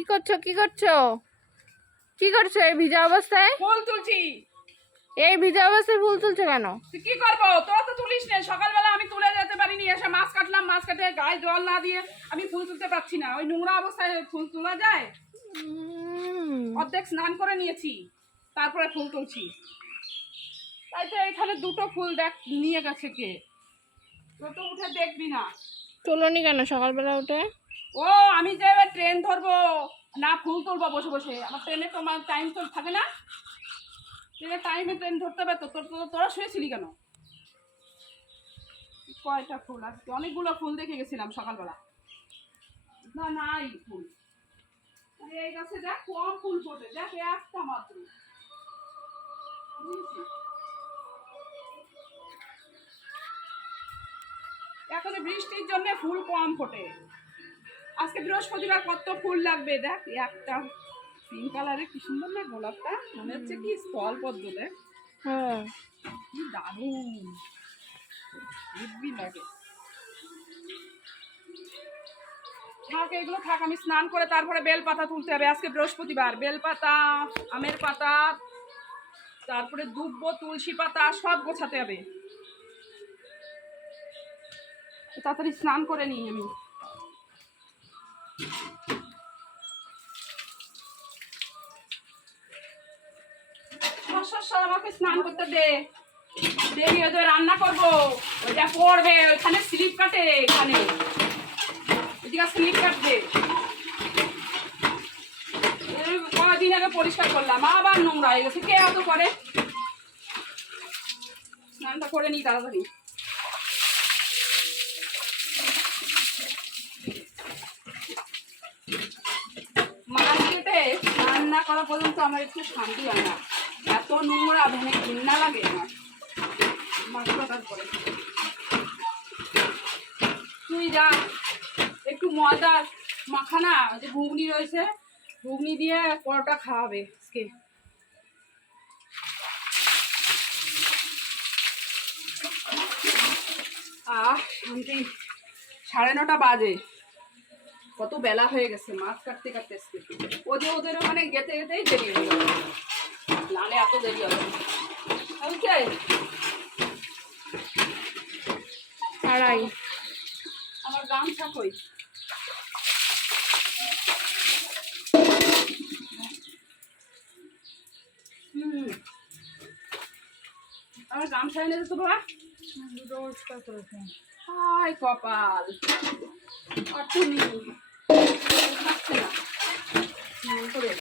কি করছো কি করছো কি করছো এই ভিজা অবস্থায়? ফুল তুলছি। এই ভিজা অবস্থায় ফুল তুলছো কেন? তুই কি করবো, তোরা তো তুলিস না। সকালবেলা আমি তুলে যেতে পারিনি, এসে মাছ কাটলাম, মাছ কাটে গায়ে জল না দিয়ে আমি ফুল তুলতে পারছি না। ওই নোংরা অবস্থায় ফুল তোলা যায়? অর্ধেক স্নান করে নিয়েছি, তারপরে ফুল তুলছি। তাই তো এখানে দুটো ফুল দেখ নিয়ে গেছে কে, তোর তো উঠে দেখবি না। তোলোনি কেন সকালবেলা উঠে? ও আমি যে ট্রেন ধরবো না, ফুল তুলবো বসে বসে। আমার ট্রেনে তোমার টাইম তো থাকে না, ট্রেনের টাইমে ট্রেন ধরতে হবে। তো তোরা শুয়েছিলি কেন? কয়টা ফুল আজকে, অনেকগুলো ফুল দেখে গেছিলাম সকালবেলা। না নাই ফুল, এই গাছে দেখ কম ফুল ফোটে, দেখ একটা মাত্র। এখন বৃষ্টির জন্য ফুল কম ফোটে। আজকে বৃহস্পতিবার, কত ফুল লাগবে দেখ। একটা পিঙ্ক কালারের কি সুন্দর না গোলাপটা, মনে হচ্ছে কি স্থল পদ্ম। দেখ হ্যাঁ কি দারুণ দিব্যি লাগে। থাক এগুলো থাক, আমি স্নান করে তারপরে বেলপাতা তুলতে হবে। আজকে বৃহস্পতিবার, বেলপাতা, আমের পাতা, তারপরে দুব্ব, তুলসী পাতা সব গোছাতে হবে। তাড়াতাড়ি স্নান করে নিই আমি। আমাকে স্নান করতে দে, দেরি হয়ে রান্না করবো। ওইটা পড়বে, ওইখানে স্লিপ কাটে, এখানে এদিকে স্লিপ কাটবে। কয়েকদিন আগে পরিষ্কার করলাম, আবার নোংরা হয়ে গেছে। কে অত করে? স্নানটা করে নিই তাড়াতাড়ি। মাছ কেটে রান্না করা পর্যন্ত আমার একটু শান্তি হয় না, এত নোংরা, ভেঙে ঘৃণা লাগে আমার মাছ কাটার পরে। তুই যা একটু ময়দা মাখানা, যে ঘুগনি রয়েছে, ঘুগনি দিয়ে পরোটা খাওয়াবে আজকে। শান্তি। 9:30 বাজে, কত বেলা হয়ে গেছে মাছ কাটতে কাটতে। ওদের ওখানে যেতে যেতেই দেরি হয়ে গেল, নালে এত দেরি হবে। আড়াই। আমার গামছা কই? আমার গামছা এনে তো বাবা, হায় কপাল। আর তুমি